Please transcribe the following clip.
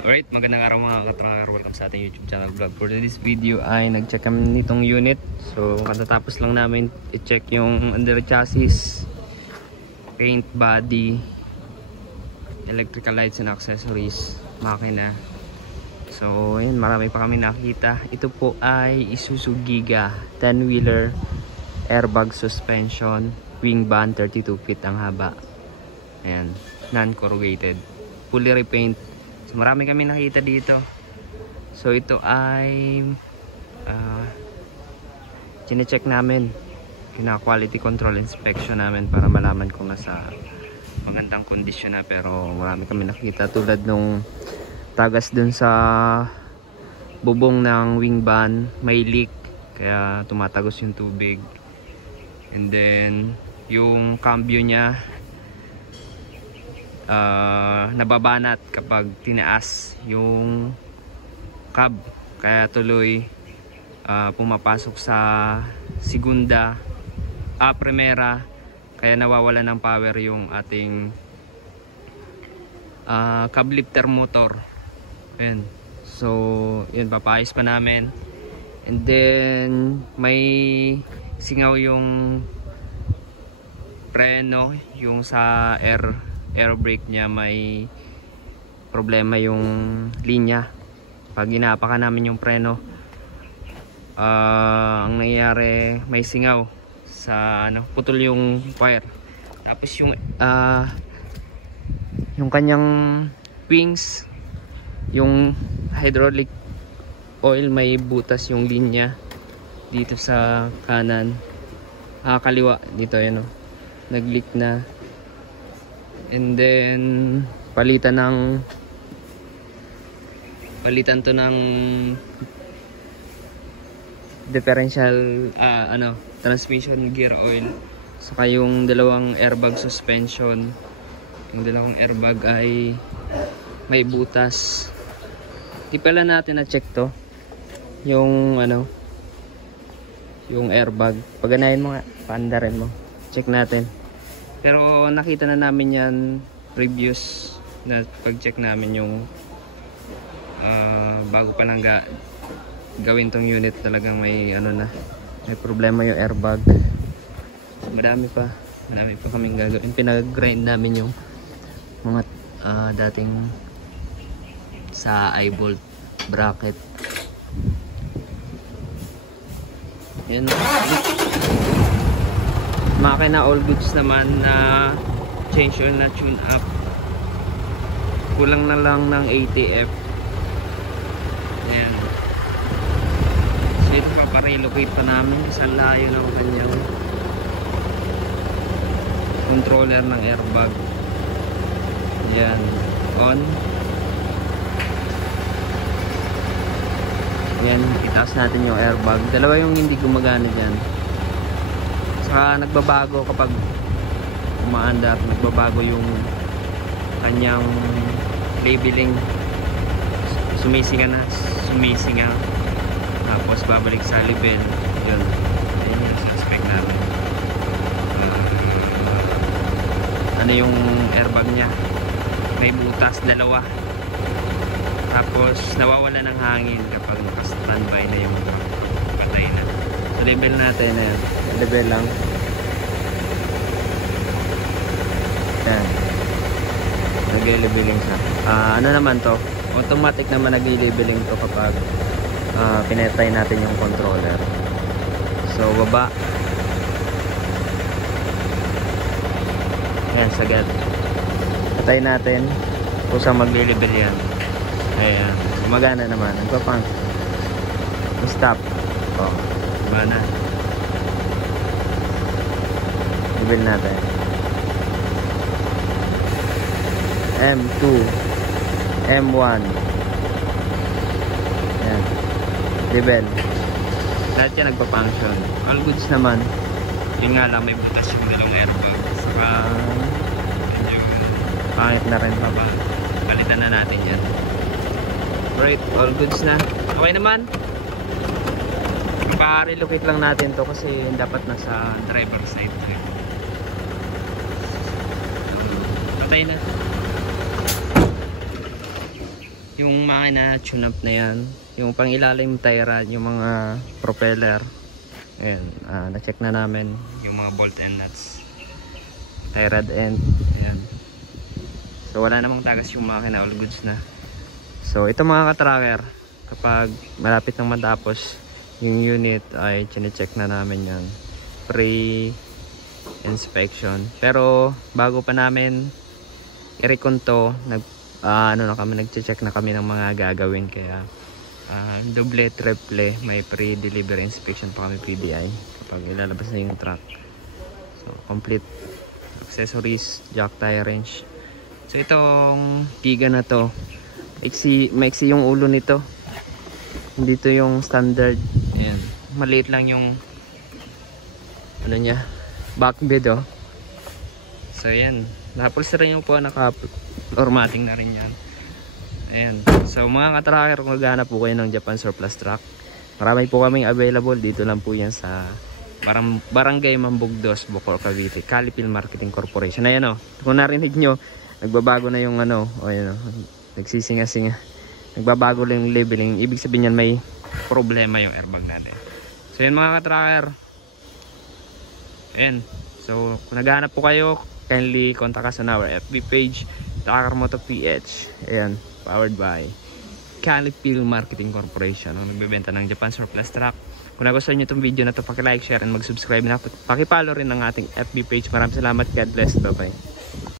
Alright, magandang araw mga katracker. Welcome sa ating YouTube channel vlog. For this video ay nag-check kami nitong unit. So katatapos lang namin i-check yung under chassis, paint, body, electrical lights and accessories, makina. So ayun, marami pa kami nakita. Ito po ay Isuzu Giga 10-wheeler, airbag suspension, wing band 32 feet ang haba. Ayan, non-corrugated, fully repaint. So, marami kami nakita dito. So ito ay chine-check namin, kina-quality control inspection namin para malaman kung nasa magandang kondisyon na. Pero marami kami nakita tulad nung tagas dun sa bubong ng wing band, may leak kaya tumatagos yung tubig. And then yung cambio niya nababanat kapag tinaas yung cab, kaya tuloy pumapasok sa segunda, primera, kaya nawawala ng power yung ating cab lifter motor. Ayan. So yun, papayos pa namin. And then may singaw yung preno, yung sa air brake niya, may problema yung linya. Pag ginapakan namin yung preno, ang nangyayari, may singaw sa putol yung wire. Tapos yung kanyang wings, yung hydraulic oil, may butas yung linya dito sa kanan, kaliwa dito, yan nag-leak na. And then palitan to ng differential transmission gear oil, saka yung dalawang airbag suspension. Yung dalawang airbag ay may butas. Di pala natin na-check to, yung yung airbag. Paganahin mo nga, paandarin mo, check natin. Pero nakita na namin yan previous na pag-check namin yung bago pa lang gawin tong unit. Talagang may may problema yung airbag. Marami pa kaming gagawin. Pinag-grind namin yung mga dating sa eye-bolt bracket. Yan. Makina all goods naman, na change oil, na tune up. Kulang na lang ng ATF. Ayan. So ito, paparelocate pa namin sa layo ng kanyang controller ng airbag. Ayan, on. Ayan, itaas natin yung airbag. Dalawa yung hindi gumagana dyan. Nagbabago kapag umaandar, nagbabago yung kanyang labeling. Sumisinga, tapos babalik sa level. Yun, ayun yung suspect namin. Yung airbag nya, may butas dalawa, tapos nawawala ng hangin kapag naka-standby na yung motor, patay na. So level natin na yan, level lang. Yan, nag-leveling siya. Naman to, automatic naman nag-leveling to kapag pinetay natin yung controller. So baba, yan, sagad, patay natin, kusang mag-level yan. Ayan, gumagana naman, nagpapang stop. Gumana, level natin. M2, M1, yan, level. Lahat yan nagpa-function, all goods naman. Yun nga lang, may butas yung dalawang airbag, saka yung pangit na rin pa. Palitan na natin yan. Alright, all goods na, okay naman. Pa-relocate lang natin to kasi dapat nasa driver side. Patay na. yung makina tune up na yan, yung pangilalim tie rod, yung mga propeller, ayan, na-check na namin yung mga bolt and nuts, tie rod end, ayan. So wala namang tagas yung makina, all goods na. So ito mga ka-tracker, kapag malapit nang matapos yung unit ay chine-check na namin yan, pre-inspection. Pero bago pa namin i-recon to, nag-check na kami ng mga gagawin, kaya doble, triple, may pre-delivery inspection pa kami PDI kapag ilalabas na yung truck. So complete accessories, jack, tire wrench. So itong Giga na to, maiksi yung ulo nito, hindi to yung standard. Ayan, maliit lang yung ano niya, back bed oh. So ayan, napulsa rin yung po, naka-floor matting na rin yan. Ayan, so mga ka-tracker, kung naghahanap po kayo ng Japan surplus truck, marami po kaming available. Dito lang po yan sa Barangay Mambugdos, Bocor, Cavite, Calipil Marketing Corporation. Ayan o, kung narinig nyo, nagbabago na yung ano, o ayan o, nagsisinga-singa, nagbabago lang yung labeling. Ibig sabihin yan may problema yung airbag natin. So yan mga ka-tracker, ayan, so kung naghahanap po kayo, kindly contact us on our FB page, Tracker Moto PH. Ayan, powered by Calipil Marketing Corporation, ang nagbebenta ng Japan surplus truck. Kung nagustuhan nyo itong video na ito, paki-like, share, and mag-subscribe na. Paki-follow rin ng ating FB page. Maraming salamat. God bless. Bye-bye.